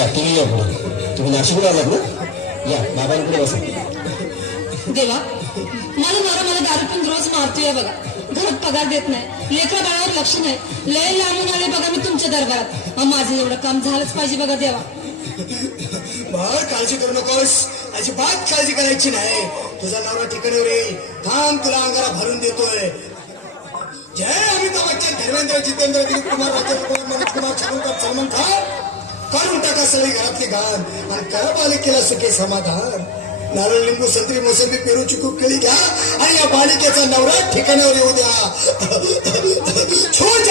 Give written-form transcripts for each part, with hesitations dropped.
या तुम्ही या पुढे. तुम्ही नाशिकला आलात ना? या बाबांकडे बसा. देवा, मला नवरा मला दारू पण रोज मारतोय बघा. घरात पगार देत नाही, लेकरा बाळावर लक्ष नाही. लय लांबून आले बघा मी तुमच्या दरबारात. माझं एवढं काम झालंच पाहिजे बघा देवा. बाळ काळजी करू नकोस, अजिबात काळजी करायची नाही. तुझा नवरा ठिकाणीवर येईल. थांब, तुला अंगारा भरून देतोय. जय अमिताभ बच्चन, धर्मेंद्र, जितेंद्र, दिलीप कुमार, राजेंद्र कुमार, मनोज कुमार, शाहरुख खान, सलमान खान. काढून टाका सगळी घरातली घाण आणि करा बालिकेला सुखे समाधान. नारळ, लिंबू, संत्री, मोसंबी, पेरू, चिकू, केळी घ्या आणि या बालिकेचा नवरा ठिकाणावर येऊ द्या. छूट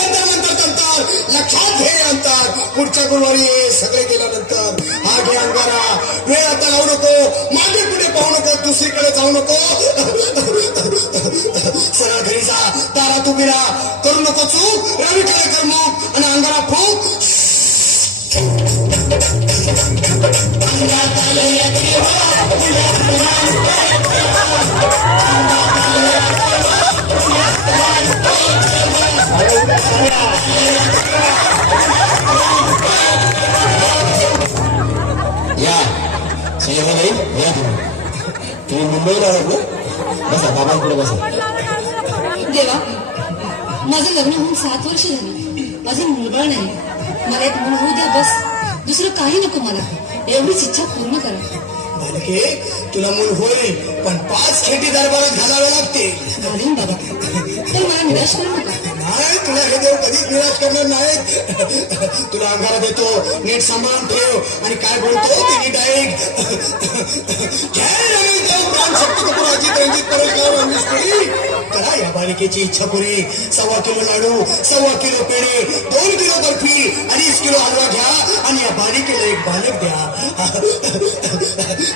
नंतर लक्षात घे अंतर. पुढच्या गुरुवारी सगळे गेल्यानंतर हा घे अंगारा. वेळ आता लावू नको, मागे पुढे पाहू नको, दुसरीकडे जाऊ नको. सरळ घरी जा, दारात उभी राहा. करू नको चूक, रवीकडे कर मुख आणि अंगारा फूक. या संजय या तुम्ही मुंबईला आलात ना? बसा बाबांकडे बसा. देवा, माझं लग्न होऊन 7 वर्ष झाली. माझं मुलबाळ नाही. मला एक मूल होऊ द्या बस. दुसरं काही नको मला. एवढीच इच्छा पूर्ण करा. बालके, तुला मूल होईल, पण 5 खेटी दरबारात घालावे लागतील. घालीन बाबा, पण मला निराश करू नका. नाही, तुला हे देव कधीच निराश करणार नाहीत. तुला अंगारा देतो, नीट सांभाळून ठेव आणि काय बोलतो ते नीट ऐक. जय रवींद्र, प्राण शक्ती कपूर, अजित रंजित, परेश राव, रमेश पुरी. करा या बालिकेची इच्छा पुरी. 1.25 किलो लाडू, 1.25 किलो पेढे, 2 किलो बर्फी, 2.5 किलो हलवा घ्या आणि या बालिकेला एक बालक द्या.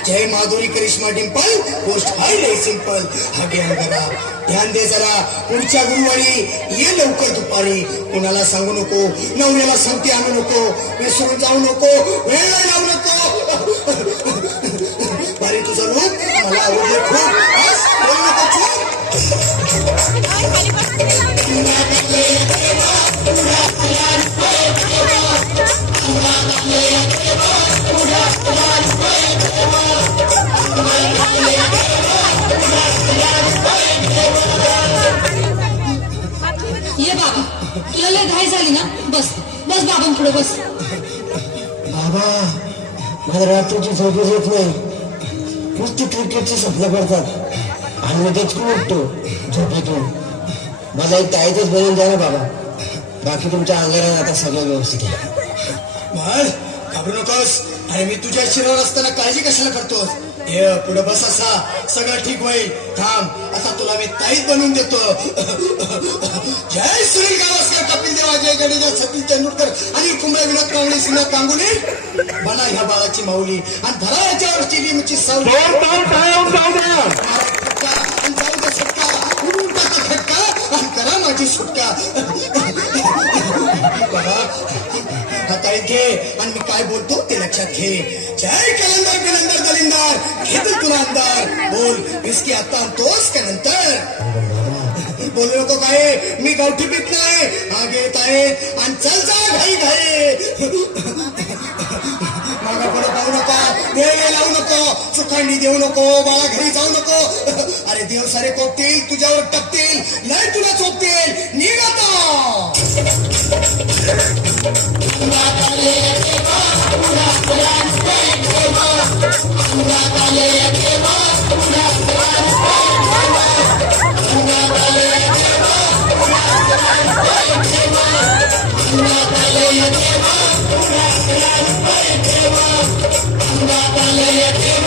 जय Madhuri, Karishma, Dimple, post file simple. हा घे अंगारा. ध्यान दे जरा. पुढच्या गुरुवारी ये लवकर दुपारी. कुणाला सांगू नको, नवऱ्याला सांगते आणू नको, विसरून जाऊ नको, वेळ लावू नको. बारी तुझं रूप मला आवडलं खूप. बस, बोलू नको चूप. ये बाबा, तुला लय घाई झाली ना? बस बस बाबांपुढे बस. बाबा, मला रात्रीची झोपच येत नाही. नुसती क्रिकेटची स्वप्न करतात आणि मी तेचकून उठतो झोपेतून. मला एक ताईतच बनवून द्या ना बाबा. बाकी तुमच्या अंगारात आता सगळं व्यवस्थित आहे. बाळ, घाबरू नकोस. अरे मी तुझ्या शिरावर असताना काळजी कशाला करतोस? हे पुढे बस, असा सगळं ठीक होईल. थांब, आता तुला मी ताईत बनवून देतो. जय सुनील गावस्कर, कपिल देव, अजय जडेजा, सतीश तेंडुलकर, अनिल कुंबळे, विनोद कांबळे, श्रीनाथ गांगुली. बना ह्या बाळाची माऊली आणि धरा याच्यावर चिलीमची सावली. आणि जाऊ दे सुटका, उडून टाका खटका आणि करा माझी सुटका. हाताळीत घे आणि मी काय बोलतो ते लक्षात घे. जय कलंदर, कलंदर, दलिंदर, घेतील तुला अंदर. बोल, विस्की आता आणतोस का नंतर? बोलू नको काय, मी गावठी पीत नाही. हा घेत आहे आणि चल जा घाई घाई. मागा पुढे पाहू नका, वेळ लावू नको, चुकांडी देऊ नको, बाळा घरी जाऊ नको. अरे देव सारे कोपतील, तुझ्यावर टपतील, लय तुला चोपतील. निघ आता.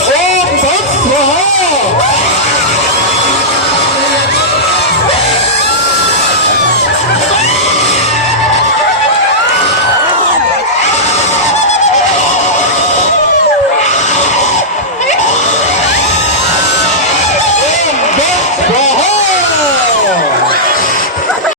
ओम भक्त